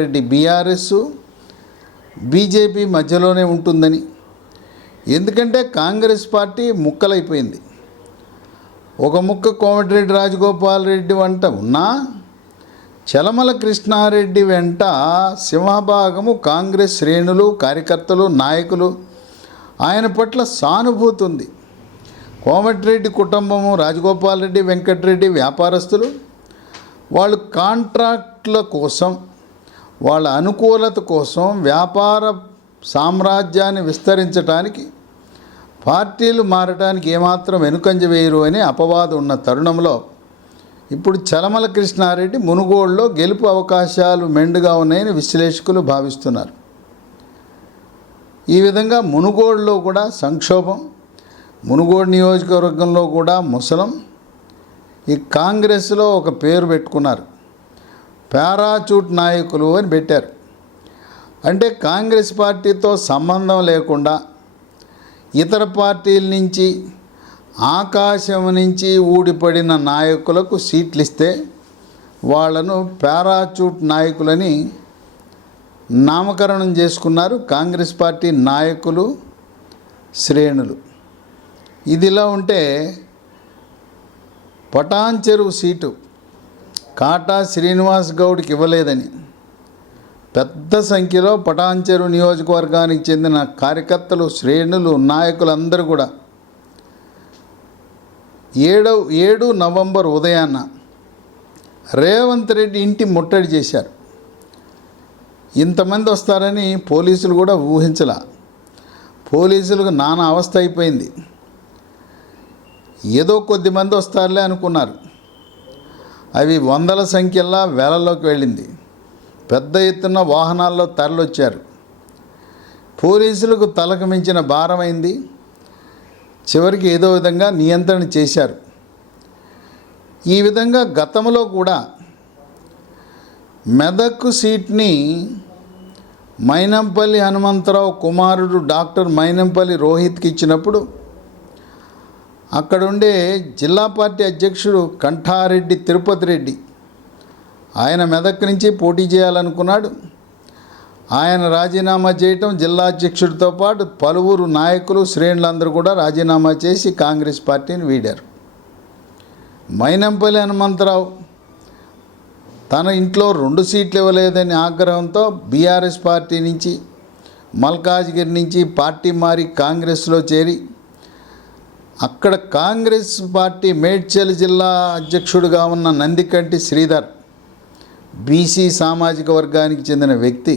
Reddy BRS BJP మధ్యలోనే ఉంటుందని. ఎందుకంటే కాంగ్రెస్ పార్టీ ముక్కలైపోయింది. ఒక ముక్క కోమటిరెడ్డి రాజగోపాల్ రెడ్డి వెంట ఉన్నా చలమల కృష్ణారెడ్డి వెంట సింహభాగము కాంగ్రెస్ శ్రేణులు, కార్యకర్తలు, నాయకులు ఆయన పట్ల సానుభూతి ఉంది. కోమటిరెడ్డి కుటుంబము, రాజగోపాల్ రెడ్డి, వెంకటరెడ్డి వ్యాపారస్తులు వాళ్ళు కాంట్రాక్టుల కోసం, వాళ్ళ అనుకూలత కోసం, వ్యాపార సామ్రాజ్యాన్ని విస్తరించడానికి పార్టీలు మారటానికి ఏమాత్రం వెనుకంజ వేయరు అని అపవాదం ఉన్న తరుణంలో ఇప్పుడు చలమల కృష్ణారెడ్డి మునుగోడులో గెలుపు అవకాశాలు మెండుగా ఉన్నాయని విశ్లేషకులు భావిస్తున్నారు. ఈ విధంగా మునుగోడులో కూడా సంక్షోభం, మునుగోడు నియోజకవర్గంలో కూడా ముసలం. ఈ కాంగ్రెస్లో ఒక పేరు పెట్టుకున్నారు, పారాచూట్ నాయకులు అని పెట్టారు. అంటే కాంగ్రెస్ పార్టీతో సంబంధం లేకుండా ఇతర పార్టీల నుంచి, ఆకాశం నుంచి ఊడిపడిన నాయకులకు సీట్లు ఇస్తే వాళ్లను పారాచూట్ నాయకులని నామకరణం చేసుకున్నారు కాంగ్రెస్ పార్టీ నాయకులు, శ్రేణులు. ఇదిలా ఉంటే పటాన్ చెరువు సీటు కాటా శ్రీనివాస్ గౌడ్కి ఇవ్వలేదని పెద్ద సంఖ్యలో పటాన్ చెరువు నియోజకవర్గానికి చెందిన కార్యకర్తలు, శ్రేణులు, నాయకులు అందరూ కూడా 7 నవంబర్ ఉదయాన్న రేవంత్ రెడ్డి ఇంటి ముట్టడి చేశారు. ఇంతమంది వస్తారని పోలీసులు కూడా ఊహించలా. పోలీసులకు నానా అవస్థ అయిపోయింది. ఏదో కొద్ది మంది వస్తారులే అనుకున్నారు. అవి వందల సంఖ్యలా వేలలోకి వెళ్ళింది. పెద్ద ఎత్తున వాహనాల్లో తరలొచ్చారు. పోలీసులకు తలకు మించిన భారమైంది. చివరికి ఏదో విధంగా నియంత్రణ చేశారు. ఈ విధంగా గతంలో కూడా మెదక్ సీట్ని మైనంపల్లి హనుమంతరావు కుమారుడు డాక్టర్ మైనంపల్లి రోహిత్కి ఇచ్చినప్పుడు అక్కడుండే జిల్లా పార్టీ అధ్యక్షుడు కంఠారెడ్డి తిరుపతి రెడ్డి ఆయన మెదక్ నుంచి పోటీ చేయాలనుకున్నాడు. ఆయన రాజీనామా చేయటం, జిల్లా అధ్యక్షుడితో పాటు పలువురు నాయకులు, శ్రేణులందరూ కూడా రాజీనామా చేసి కాంగ్రెస్ పార్టీని వీడారు. మైనంపల్లి హనుమంతరావు తన ఇంట్లో 2 సీట్లు ఇవ్వలేదని ఆగ్రహంతో బీఆర్ఎస్ పార్టీ నుంచి, మల్కాజ్గిరి నుంచి పార్టీ మారి కాంగ్రెస్లో చేరి అక్కడ కాంగ్రెస్ పార్టీ మేడ్చల్ జిల్లా అధ్యక్షుడిగా ఉన్న నందికంటి శ్రీధర్ బీసీ సామాజిక వర్గానికి చెందిన వ్యక్తి,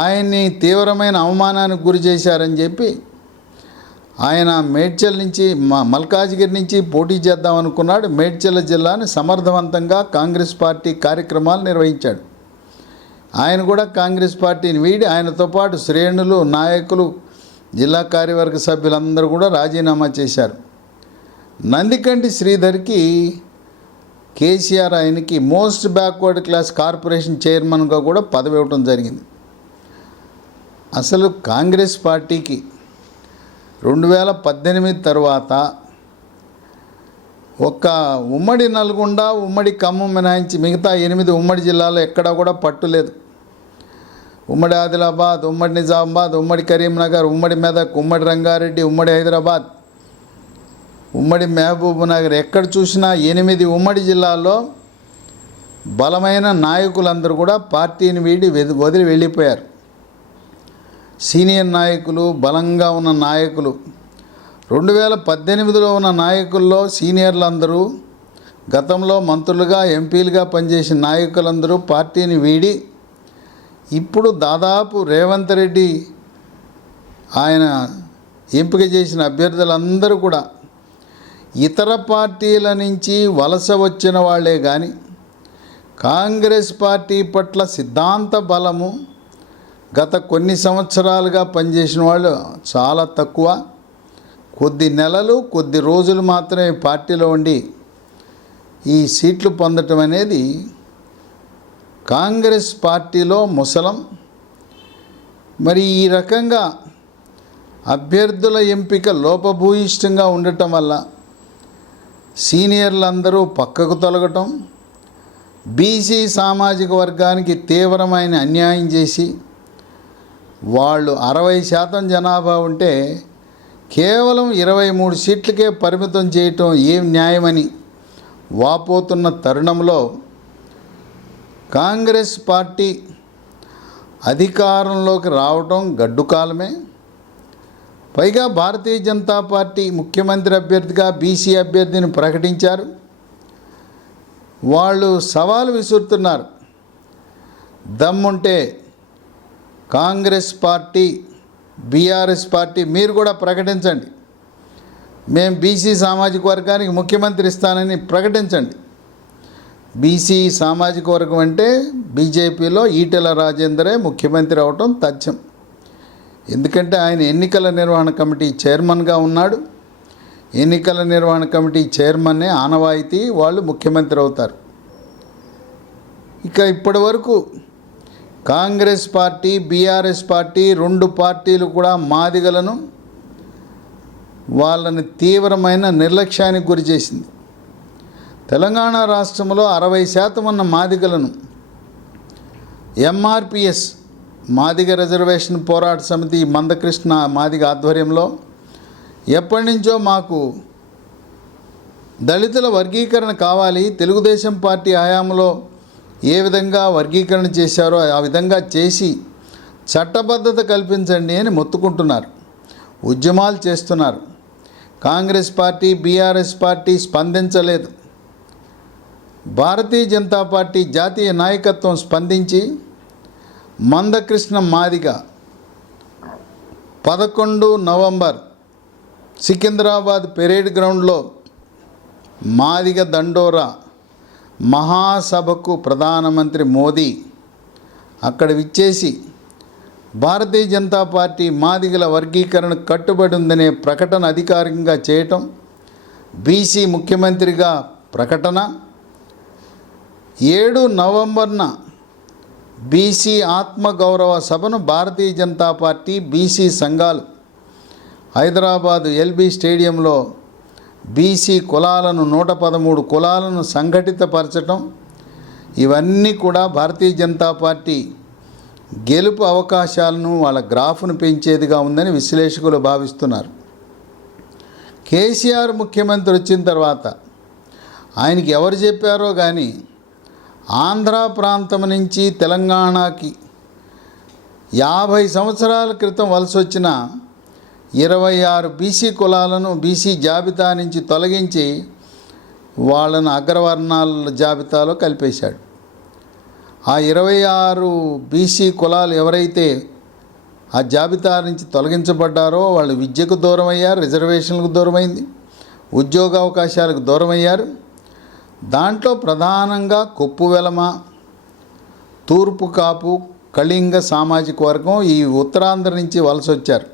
ఆయన్ని తీవ్రమైన అవమానానికి గురి చేశారని చెప్పి ఆయన మేడ్చల్ నుంచి, మల్కాజ్గిరి నుంచి పోటీ చేద్దాం అనుకున్నాడు. మేడ్చల్ జిల్లాని సమర్థవంతంగా కాంగ్రెస్ పార్టీ కార్యక్రమాలు నిర్వహించాడు. ఆయన కూడా కాంగ్రెస్ పార్టీని వీడి ఆయనతో పాటు శ్రేణులు, నాయకులు, జిల్లా కార్యవర్గ సభ్యులందరూ కూడా రాజీనామా చేశారు. నందికంటి శ్రీధర్కి కేసీఆర్ ఆయనకి మోస్ట్ బ్యాక్వర్డ్ క్లాస్ కార్పొరేషన్ చైర్మన్గా కూడా పదవి ఇవ్వటం జరిగింది. అసలు కాంగ్రెస్ పార్టీకి 2018 తర్వాత ఒక్క ఉమ్మడి నల్గొండ, ఉమ్మడి ఖమ్మం మినహాయించి మిగతా 8 ఉమ్మడి జిల్లాలో ఎక్కడా కూడా పట్టు లేదు. ఉమ్మడి ఆదిలాబాద్, ఉమ్మడి నిజామాబాద్, ఉమ్మడి కరీంనగర్, ఉమ్మడి మెదక్, ఉమ్మడి రంగారెడ్డి, ఉమ్మడి హైదరాబాద్, ఉమ్మడి మహబూబ్ నగర్, ఎక్కడ చూసినా 8 ఉమ్మడి జిల్లాల్లో బలమైన నాయకులందరూ కూడా పార్టీని వీడి వదిలి వెళ్ళిపోయారు. సీనియర్ నాయకులు, బలంగా ఉన్న నాయకులు, 2018లో ఉన్న నాయకుల్లో సీనియర్లందరూ, గతంలో మంత్రులుగా, ఎంపీలుగా పనిచేసిన నాయకులందరూ పార్టీని వీడి ఇప్పుడు దాదాపు రేవంత్ రెడ్డి ఆయన ఎంపిక చేసిన అభ్యర్థులందరూ కూడా ఇతర పార్టీల నుంచి వలస వచ్చిన వాళ్ళే కానీ కాంగ్రెస్ పార్టీ పట్ల సిద్ధాంత బలము గత కొన్ని సంవత్సరాలుగా పనిచేసిన వాళ్ళు చాలా తక్కువ. కొద్ది నెలలు, కొద్ది రోజులు మాత్రమే పార్టీలో ఉండి ఈ సీట్లు పొందటం అనేది కాంగ్రెస్ పార్టీలో ముసలం. మరి ఈ రకంగా అభ్యర్థుల ఎంపిక లోపభూయిష్టంగా ఉండటం వల్ల సీనియర్లందరూ పక్కకు తొలగటం, బీసీ సామాజిక వర్గానికి తీవ్రమైన అన్యాయం చేసి వాళ్ళు 60% జనాభా ఉంటే కేవలం 23 సీట్లకే పరిమితం చేయటం ఏం న్యాయమని వాపోతున్న తరుణంలో కాంగ్రెస్ పార్టీ అధికారంలోకి రావటం గడ్డుకాలమే. పైగా భారతీయ జనతా పార్టీ ముఖ్యమంత్రి అభ్యర్థిగా బీసీ అభ్యర్థిని ప్రకటించారు. వాళ్ళు సవాలు విసురుతున్నారు, దమ్ముంటే కాంగ్రెస్ పార్టీ బీఆర్ఎస్ పార్టీ మీరు కూడా ప్రకటించండి, మేము బీసీ సామాజిక వర్గానికి ముఖ్యమంత్రి ఇస్తానని ప్రకటించండి. బీసీ సామాజిక వర్గం అంటే బీజేపీలో ఈటెల రాజేందరే ముఖ్యమంత్రి అవటం తథ్యం. ఎందుకంటే ఆయన ఎన్నికల నిర్వహణ కమిటీ చైర్మన్గా ఉన్నాడు. ఎన్నికల నిర్వహణ కమిటీ చైర్మన్నే ఆనవాయితీ, వాళ్ళు ముఖ్యమంత్రి అవుతారు. ఇక ఇప్పటి వరకు కాంగ్రెస్ పార్టీ బీఆర్ఎస్ పార్టీ 2 పార్టీలు కూడా మాదిగలను వాళ్ళని తీవ్రమైన నిర్లక్ష్యానికి గురి చేసింది. తెలంగాణ రాష్ట్రంలో 60% ఉన్న మాదిగలను ఎంఆర్పిఎస్ మాదిగ రిజర్వేషన్ పోరాట సమితి మందకృష్ణ మాదిగ ఆధ్వర్యంలో ఎప్పటి నుంచో మాకు దళితుల వర్గీకరణ కావాలి, తెలుగుదేశం పార్టీ హయాంలో ఏ విధంగా వర్గీకరణ చేశారో ఆ విధంగా చేసి చట్టబద్ధత కల్పించండి అని మొత్తుకుంటున్నారు, ఉద్యమాలు చేస్తున్నారు. కాంగ్రెస్ పార్టీ బీఆర్ఎస్ పార్టీ స్పందించలేదు. భారతీయ జనతా పార్టీ జాతీయ నాయకత్వం స్పందించి మందకృష్ణ మాదిగ 11 నవంబర్ సికింద్రాబాద్ పెరేడ్ గ్రౌండ్లో మాదిగ దండోరా మహాసభకు ప్రధానమంత్రి మోదీ అక్కడ విచ్చేసి భారతీయ జనతా పార్టీ మాదిగల వర్గీకరణ కట్టుబడి ఉందనే ప్రకటన అధికారికంగా చేయటం, బీసీ ముఖ్యమంత్రిగా ప్రకటన, 7 నవంబర్న బీసీ ఆత్మగౌరవ సభను భారతీయ జనతా పార్టీ బీసీ సంఘాలు హైదరాబాదు ఎల్బీ స్టేడియంలో బీసీ కులాలను 113 కులాలను సంఘటితపరచటం, ఇవన్నీ కూడా భారతీయ జనతా పార్టీ గెలుపు అవకాశాలను వాళ్ళ గ్రాఫ్ను పెంచేదిగా ఉందని విశ్లేషకులు భావిస్తున్నారు. కేసీఆర్ ముఖ్యమంత్రి వచ్చిన తర్వాత ఆయనకి ఎవరు చెప్పారో కానీ ఆంధ్ర ప్రాంతం నుంచి తెలంగాణకి 50 సంవత్సరాల క్రితం వలస వచ్చిన 26 బీసీ కులాలను బీసీ జాబితా నుంచి తొలగించి వాళ్ళను అగ్రవర్ణాల జాబితాలో కలిపేశాడు. ఆ 26 బీసీ కులాలు ఎవరైతే ఆ జాబితా నుంచి తొలగించబడ్డారో వాళ్ళు విద్యకు దూరం అయ్యారు, రిజర్వేషన్లకు దూరమైంది, ఉద్యోగ అవకాశాలకు దూరం అయ్యారు. దాంట్లో ప్రధానంగా కొప్పు వెలమ, తూర్పు కాపు, కళింగ సామాజిక వర్గం ఈ ఉత్తరాంధ్ర నుంచి వలస వచ్చారు.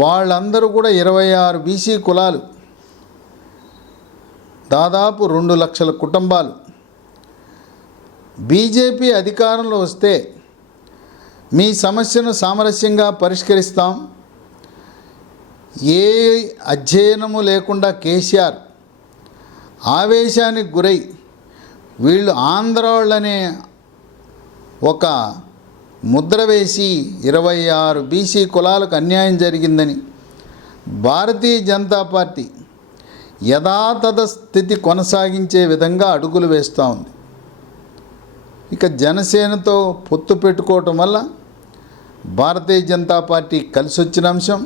వాళ్ళందరూ కూడా 26 బీసీ కులాలు, దాదాపు 2 లక్షల కుటుంబాలు. బీజేపీ అధికారంలో వస్తే మీ సమస్యను సామరస్యంగా పరిష్కరిస్తాం, ఏ అధ్యయనము లేకుండా కేసీఆర్ ఆవేశానికి గురై వీళ్ళు ఆంధ్ర వాళ్ళనే ఒక ముద్ర వేసి 26 బీసీ కులాలకు అన్యాయం జరిగిందని భారతీయ జనతా పార్టీ యథాతథ స్థితి కొనసాగించే విధంగా అడుగులు వేస్తూ ఉంది. ఇక జనసేనతో పొత్తు పెట్టుకోవటం వల్ల భారతీయ జనతా పార్టీ కలిసి వచ్చిన అంశం.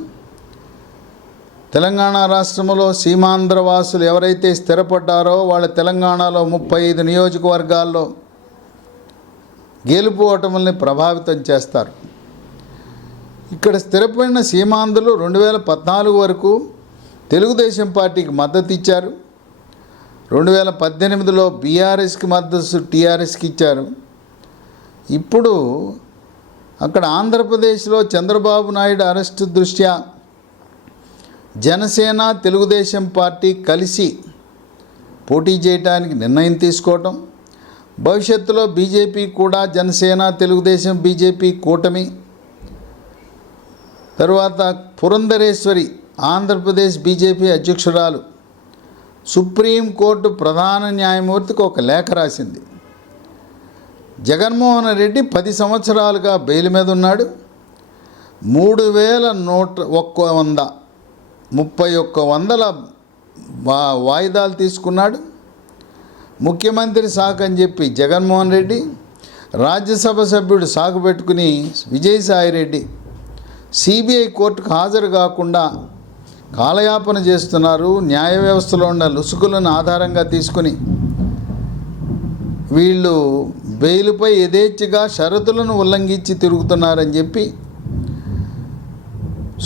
తెలంగాణ రాష్ట్రంలో సీమాంధ్ర వాసులు ఎవరైతే స్థిరపడ్డారో వాళ్ళ తెలంగాణలో 35 నియోజకవర్గాల్లో గెలుపు ఓటముల్ని ప్రభావితం చేస్తారు. ఇక్కడ స్థిరపడిన సీమాంధ్రులు 2014 వరకు తెలుగుదేశం పార్టీకి మద్దతు ఇచ్చారు. 2018లో బీఆర్ఎస్కి మద్దతు టీఆర్ఎస్కి ఇచ్చారు. ఇప్పుడు అక్కడ ఆంధ్రప్రదేశ్లో చంద్రబాబు నాయుడు అరెస్టు దృష్ట్యా జనసేన తెలుగుదేశం పార్టీ కలిసి పోటీ చేయడానికి నిర్ణయం తీసుకోవటం, భవిష్యత్తులో బీజేపీ కూడా జనసేన తెలుగుదేశం బీజేపీ కూటమి, తరువాత పురంధరేశ్వరి ఆంధ్రప్రదేశ్ బీజేపీ అధ్యక్షురాలు సుప్రీంకోర్టు ప్రధాన న్యాయమూర్తికి ఒక లేఖ రాసింది. జగన్మోహన్ రెడ్డి 10 సంవత్సరాలుగా బెయిల్ మీద ఉన్నాడు. 3100 వాయిదాలు తీసుకున్నాడు. ముఖ్యమంత్రి సాకు అని చెప్పి జగన్మోహన్ రెడ్డి, రాజ్యసభ సభ్యుడు సాకు పెట్టుకుని విజయసాయిరెడ్డి సిబిఐ కోర్టుకు హాజరు కాకుండా కాలయాపన చేస్తున్నారు. న్యాయ వ్యవస్థలో ఉన్న లుసుగులను ఆధారంగా తీసుకుని వీళ్ళు బెయిల్పై యథేచ్ఛగా షరతులను ఉల్లంఘించి తిరుగుతున్నారని చెప్పి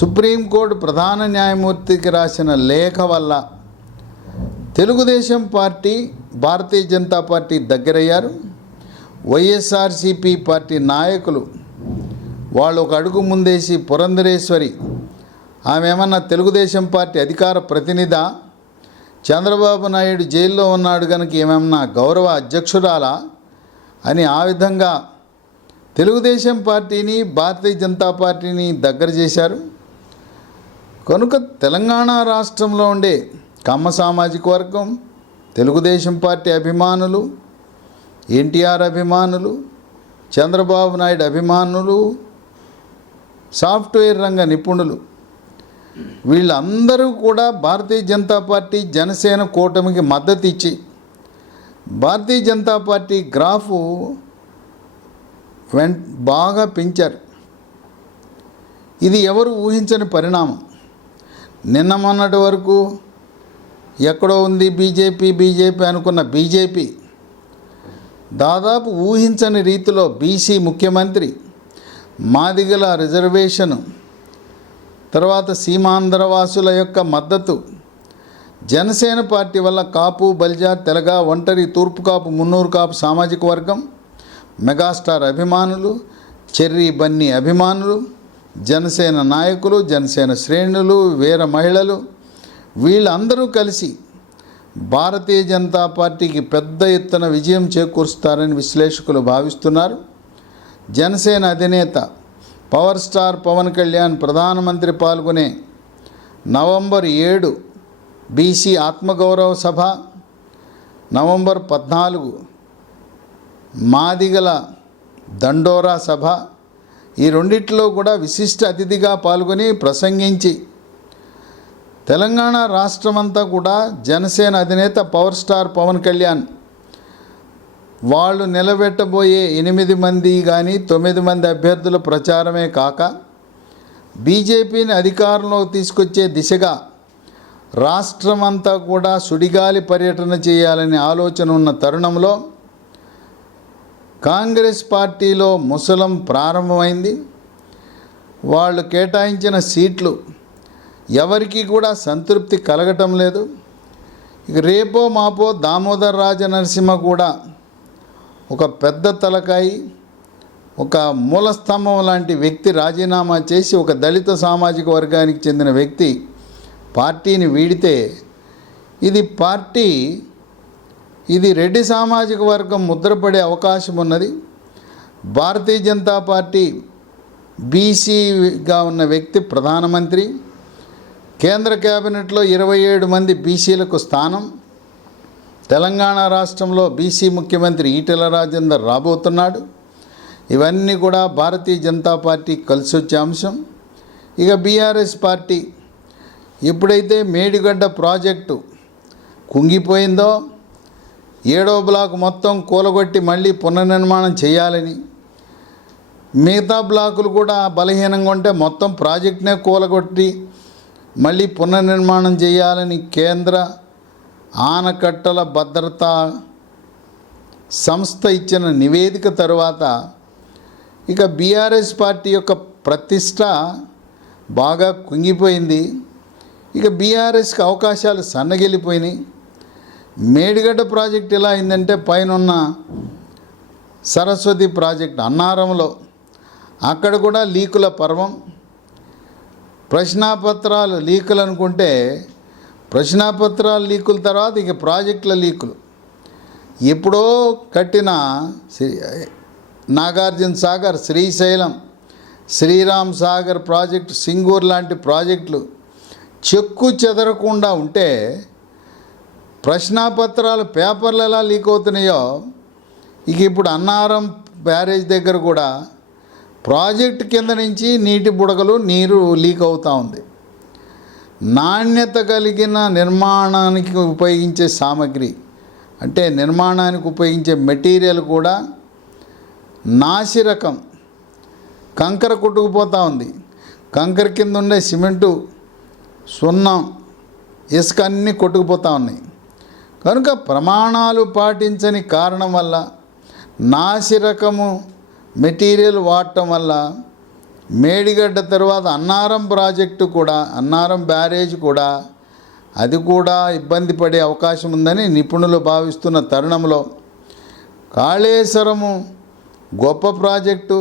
సుప్రీంకోర్టు ప్రధాన న్యాయమూర్తికి రాసిన లేఖ వల్ల Telugu Desam party, Bharatiya Janata party దగ్గరయ్యారు. YSRCP party నాయకులు వాళ్ళు ఒక అడుగు ముందేసి పురంధరేశ్వరి ఆమె ఏమన్నా తెలుగుదేశం పార్టీ అధికార ప్రతినిధా, చంద్రబాబు నాయుడు జైల్లో ఉన్నాడు కనుక ఏమన్నా గౌరవ అధ్యక్షురాలా అని ఆ విధంగా తెలుగుదేశం పార్టీని, భారతీయ జనతా పార్టీని దగ్గర చేశారు. కనుక తెలంగాణ రాష్ట్రంలో ఉండే కమ్మ సామాజిక వర్గం, తెలుగుదేశం పార్టీ అభిమానులు, ఎన్టీఆర్ అభిమానులు, చంద్రబాబు నాయుడు అభిమానులు, సాఫ్ట్వేర్ రంగ నిపుణులు వీళ్ళందరూ కూడా భారతీయ జనతా పార్టీ, జనసేన కూటమికి మద్దతు ఇచ్చి భారతీయ జనతా పార్టీ గ్రాఫు బాగా పెంచారు. ఇది ఎవరు ఊహించని పరిణామం. నిన్న మొన్నటి వరకు ఎక్కడో ఉంది బీజేపీ అనుకున్న బీజేపీ దాదాపు ఊహించని రీతిలో బీసీ ముఖ్యమంత్రి, మాదిగల రిజర్వేషను, తర్వాత సీమాంధ్రవాసుల యొక్క మద్దతు, జనసేన పార్టీ వల్ల కాపు, బలిజా, తెలగ, ఒంటరి, తూర్పు కాపు, మున్నూరు కాపు సామాజిక వర్గం, మెగాస్టార్ అభిమానులు, చెర్రీ బన్నీ అభిమానులు, జనసేన నాయకులు, జనసేన శ్రేణులు, వీర మహిళలు వీళ్ళందరూ కలిసి భారతీయ జనతా పార్టీకి పెద్ద ఎత్తున విజయం చేకూరుస్తారని విశ్లేషకులు భావిస్తున్నారు. జనసేన అధినేత పవర్ స్టార్ పవన్ కళ్యాణ్ ప్రధానమంత్రి పాల్గొనే నవంబర్ 7 బీసీ ఆత్మగౌరవ సభ, నవంబర్ 14 మాదిగల దండోరా సభ, ఈ రెండిట్లో కూడా విశిష్ట అతిథిగా పాల్గొని ప్రసంగించి తెలంగాణ రాష్ట్రమంతా కూడా జనసేన అధినేత పవర్ స్టార్ పవన్ కళ్యాణ్ వాళ్ళు నిలబెట్టబోయే 8 మంది కానీ 9 మంది అభ్యర్థుల ప్రచారమే కాక బీజేపీని అధికారంలోకి తీసుకొచ్చే దిశగా రాష్ట్రమంతా కూడా సుడిగాలి పర్యటన చేయాలనే ఆలోచన ఉన్న తరుణంలో కాంగ్రెస్ పార్టీలో ముసలం ప్రారంభమైంది. వాళ్ళు కేటాయించిన సీట్లు ఎవరికి కూడా సంతృప్తి కలగటం లేదు. ఇక రేపో మాపో దామోదర్ రాజనరసింహ కూడా ఒక పెద్ద తలకాయి, ఒక మూలస్తంభం లాంటి వ్యక్తి రాజీనామా చేసి ఒక దళిత సామాజిక వర్గానికి చెందిన వ్యక్తి పార్టీని వీడితే ఇది రెడ్డి సామాజిక వర్గం ముద్రపడే అవకాశం ఉన్నది. భారతీయ జనతా పార్టీ బీసీగా ఉన్న వ్యక్తి ప్రధానమంత్రి, కేంద్ర కేబినెట్లో 27 మంది బీసీలకు స్థానం, తెలంగాణ రాష్ట్రంలో బీసీ ముఖ్యమంత్రి ఈటెల రాజేందర్ రాబోతున్నాడు. ఇవన్నీ కూడా భారతీయ జనతా పార్టీ కలిసి వచ్చే అంశం. ఇక బీఆర్ఎస్ పార్టీ ఎప్పుడైతే మేడిగడ్డ ప్రాజెక్టు కుంగిపోయిందో, 7వ బ్లాక్ మొత్తం కూలగొట్టి మళ్ళీ పునర్నిర్మాణం చేయాలని, మిగతా బ్లాకులు కూడా బలహీనంగా ఉంటే మొత్తం ప్రాజెక్టునే కూలగొట్టి మళ్ళీ పునర్నిర్మాణం చేయాలని కేంద్ర ఆనకట్టల భద్రతా సంస్థ ఇచ్చిన నివేదిక తరువాత ఇక బీఆర్ఎస్ పార్టీ యొక్క ప్రతిష్ట బాగా కుంగిపోయింది. ఇక బీఆర్ఎస్కి అవకాశాలు సన్నగిల్లిపోయినాయి. మేడిగడ్డ ప్రాజెక్ట్ ఎలా అయిందంటే పైన సరస్వతి ప్రాజెక్ట్ అన్నారంలో అక్కడ కూడా లీకుల పర్వం. ప్రశ్నాపత్రాలు లీకులు అనుకుంటే ప్రశ్నాపత్రాలు లీకుల తర్వాత ఇక ప్రాజెక్టుల లీకులు. ఎప్పుడో కట్టిన నాగార్జున సాగర్, శ్రీశైలం, శ్రీరామ్ సాగర్ ప్రాజెక్టు, సింగూర్ లాంటి ప్రాజెక్టులు చెక్కు చెదరకుండా ఉంటే ప్రశ్నాపత్రాలు పేపర్లు ఎలా లీక్ అవుతున్నాయో ఇక ఇప్పుడు అన్నారం బ్యారేజ్ దగ్గర కూడా ప్రాజెక్టు కింద నుంచి నీటి బుడగలు నీరు లీక్ అవుతూ ఉంది. నాణ్యత కలిగిన నిర్మాణానికి ఉపయోగించే సామగ్రి అంటే నిర్మాణానికి ఉపయోగించే మెటీరియల్ కూడా నాసిరకం కంకర కొట్టుకుపోతూ ఉంది. కంకర కింద ఉండే సిమెంటు, సున్నం, ఇసుక అన్నీ కొట్టుకుపోతూ ఉన్నాయి. కనుక ప్రమాణాలు పాటించని కారణం వల్ల నాసిరకము మెటీరియల్ వాడటం వల్ల మేడిగడ్డ తర్వాత అన్నారం ప్రాజెక్టు కూడా, అన్నారం బ్యారేజ్ కూడా అది కూడా ఇబ్బంది పడే అవకాశం ఉందని నిపుణులు భావిస్తున్న తరుణంలో కాళేశ్వరము గొప్ప ప్రాజెక్టు,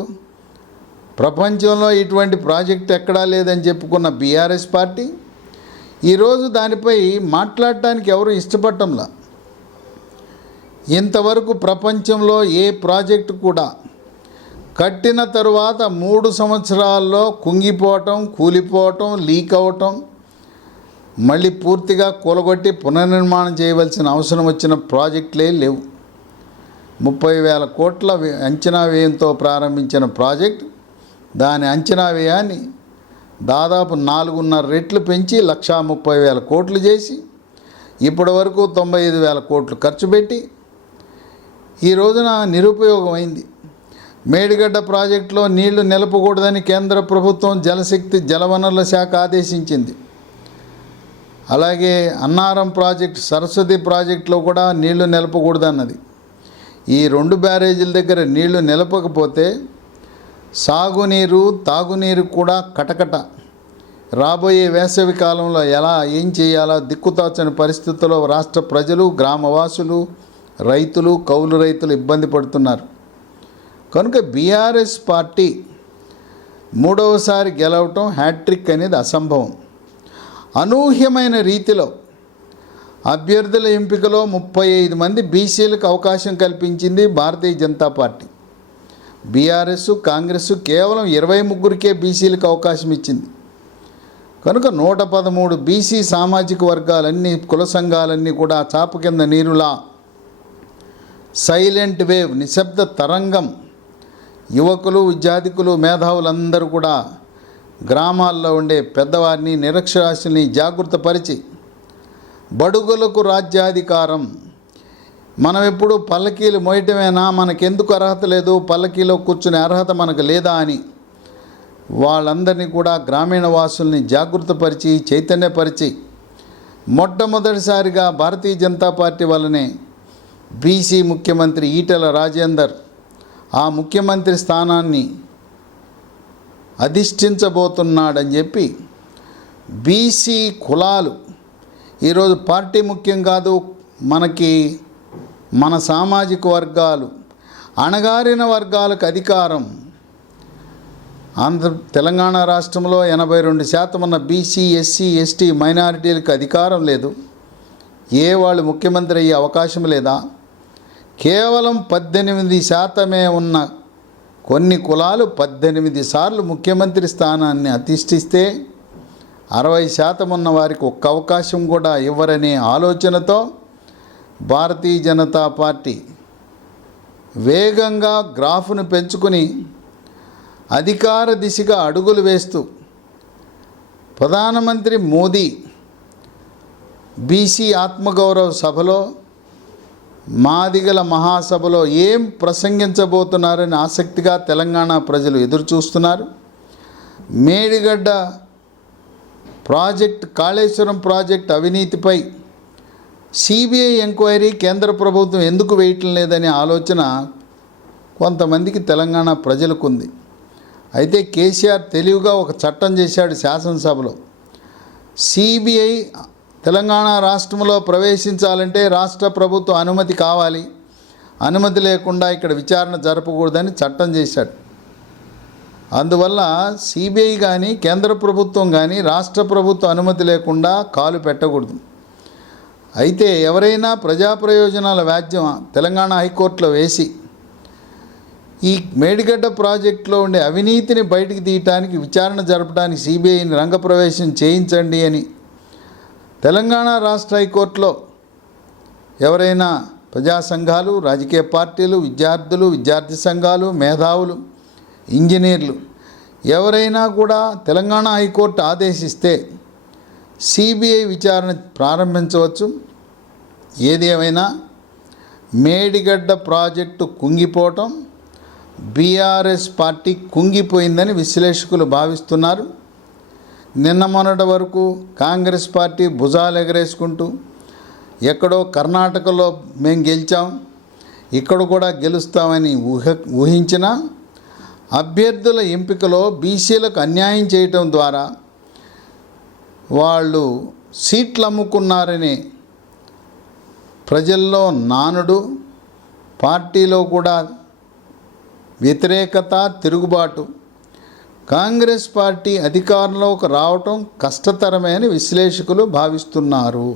ప్రపంచంలో ఇటువంటి ప్రాజెక్టు ఎక్కడా లేదని చెప్పుకున్న బీఆర్ఎస్ పార్టీ ఈరోజు దానిపై మాట్లాడటానికి ఎవరు ఇష్టపడటంలా. ఇంతవరకు ప్రపంచంలో ఏ ప్రాజెక్టు కూడా కట్టిన తరువాత 3 సంవత్సరాల్లో కుంగిపోవటం, కూలిపోవటం, లీక్ అవటం, మళ్ళీ పూర్తిగా కూలగొట్టి పునర్నిర్మాణం చేయవలసిన అవసరం వచ్చిన ప్రాజెక్టులే లేవు. 30,000 కోట్ల అంచనా వ్యయంతో ప్రారంభించిన ప్రాజెక్ట్ దాని అంచనా వ్యయాన్ని దాదాపు 4.5 రెట్లు పెంచి 1,30,000 కోట్లు చేసి ఇప్పటి వరకు 95,000 కోట్లు ఖర్చు పెట్టి ఈ రోజున నిరుపయోగమైంది. మేడిగడ్డ ప్రాజెక్టులో నీళ్లు నిలపకూడదని కేంద్ర ప్రభుత్వం జలశక్తి జలవనరుల శాఖ ఆదేశించింది. అలాగే అన్నారం ప్రాజెక్టు, సరస్వతి ప్రాజెక్టులో కూడా నీళ్లు నిలపకూడదన్నది. ఈ 2 బ్యారేజీల దగ్గర నీళ్లు నిలపకపోతే సాగునీరు, తాగునీరు కూడా కటకట. రాబోయే వేసవి కాలంలో ఏం చేయాలో దిక్కుతోచని పరిస్థితుల్లో రాష్ట్ర ప్రజలు, గ్రామవాసులు, రైతులు, కౌలు రైతులు ఇబ్బంది పడుతున్నారు. కనుక బీఆర్ఎస్ పార్టీ 3వసారి గెలవటం, హ్యాట్రిక్ అనేది అసంభవం. అనూహ్యమైన రీతిలో అభ్యర్థుల ఎంపికలో 35 మంది బీసీలకు అవకాశం కల్పించింది భారతీయ జనతా పార్టీ. బీఆర్ఎస్, కాంగ్రెస్ కేవలం 23కే బీసీలకు అవకాశం ఇచ్చింది. కనుక 113 బీసీ సామాజిక వర్గాలన్నీ, కుల సంఘాలన్నీ కూడా చాప కింద నీరులా సైలెంట్ వేవ్, నిశ్శబ్ద తరంగం, యువకులు, విద్యార్థికులు, మేధావులందరూ కూడా గ్రామాల్లో ఉండే పెద్దవారిని, నిరక్షరాస్యుల్ని జాగృతపరిచి బడుగులకు రాజ్యాధికారం, మనం ఎప్పుడు పల్లకీలు మోయటమేనా, మనకెందుకు అర్హత లేదు, పల్లకీలో కూర్చునే అర్హత మనకు లేదా అని వాళ్ళందరినీ కూడా గ్రామీణ వాసుల్ని జాగృతపరిచి, చైతన్యపరిచి మొట్టమొదటిసారిగా భారతీయ జనతా పార్టీ వల్లనే బీసీ ముఖ్యమంత్రి ఈటెల రాజేందర్ ఆ ముఖ్యమంత్రి స్థానాన్ని అధిష్ఠించబోతున్నాడని చెప్పి బీసీ కులాలు ఈరోజు పార్టీ ముఖ్యం కాదు, మనకి మన సామాజిక వర్గాలు, అణగారిన వర్గాలకు అధికారం. తెలంగాణ రాష్ట్రంలో 82% ఉన్న బీసీ, ఎస్సీ, ఎస్టీ మైనారిటీలకు అధికారం లేదు. వాళ్ళు ముఖ్యమంత్రి అయ్యే అవకాశం లేదా? కేవలం 18% ఉన్న కొన్ని కులాలు 18 సార్లు ముఖ్యమంత్రి స్థానాన్ని అధిష్ఠిస్తే 60% ఉన్న వారికి ఒక్క అవకాశం కూడా ఇవ్వరనే ఆలోచనతో భారతీయ జనతా పార్టీ వేగంగా గ్రాఫ్ను పెంచుకుని అధికార దిశగా అడుగులు వేస్తూ ప్రధానమంత్రి మోదీ బీసీ ఆత్మగౌరవ సభలో, మాదిగల మహాసభలో ఏం ప్రసంగించబోతున్నారని ఆసక్తిగా తెలంగాణ ప్రజలు ఎదురు చూస్తున్నారు. మేడిగడ్డ ప్రాజెక్ట్, కాళేశ్వరం ప్రాజెక్ట్ అవినీతిపై సిబిఐ ఎంక్వైరీ కేంద్ర ప్రభుత్వం ఎందుకు వేయటం లేదనే ఆలోచన కొంతమందికి తెలంగాణ ప్రజలకు ఉంది. అయితే కేసీఆర్ తెలివిగా ఒక చట్టం చేశాడు శాసనసభలో. సిబిఐ తెలంగాణ రాష్ట్రంలో ప్రవేశించాలంటే రాష్ట్ర ప్రభుత్వ అనుమతి కావాలి, అనుమతి లేకుండా ఇక్కడ విచారణ జరపకూడదని చట్టం చేశాడు. అందువల్ల సిబిఐ కానీ, కేంద్ర ప్రభుత్వం కానీ రాష్ట్ర ప్రభుత్వ అనుమతి లేకుండా కాలు పెట్టకూడదు. అయితే ఎవరైనా ప్రజా ప్రయోజనాల వ్యాజ్యం తెలంగాణ హైకోర్టులో వేసి ఈ మేడిగడ్డ ప్రాజెక్టులో ఉండే అవినీతిని బయటికి తీయటానికి, విచారణ జరపడానికి సిబిఐని రంగప్రవేశం చేయించండి అని తెలంగాణ రాష్ట్ర హైకోర్టులో ఎవరైనా ప్రజా సంఘాలు, రాజకీయ పార్టీలు, విద్యార్థులు, విద్యార్థి సంఘాలు, మేధావులు, ఇంజనీర్లు ఎవరైనా కూడా తెలంగాణ హైకోర్టు ఆదేశిస్తే సిబిఐ విచారణ ప్రారంభించవచ్చు. ఏది ఏమైనా మేడిగడ్డ ప్రాజెక్టు కుంగిపోవటం బీఆర్ఎస్ పార్టీ కుంగిపోయిందని విశ్లేషకులు భావిస్తున్నారు. నిన్న మొన్నటి వరకు కాంగ్రెస్ పార్టీ భుజాలు ఎగరేసుకుంటూ ఎక్కడో కర్ణాటకలో మేము గెలిచాం, ఇక్కడ కూడా గెలుస్తామని ఊహించిన అభ్యర్థుల ఎంపికలో బీసీలకు అన్యాయం చేయటం ద్వారా వాళ్ళు సీట్లు అమ్ముకున్నారని ప్రజల్లో నానుడు, పార్టీలో కూడా వ్యతిరేకత, తిరుగుబాటు. కాంగ్రెస్ పార్టీ అధికారంలోకి రావటం కష్టతరమే అని విశ్లేషకులు భావిస్తున్నారు.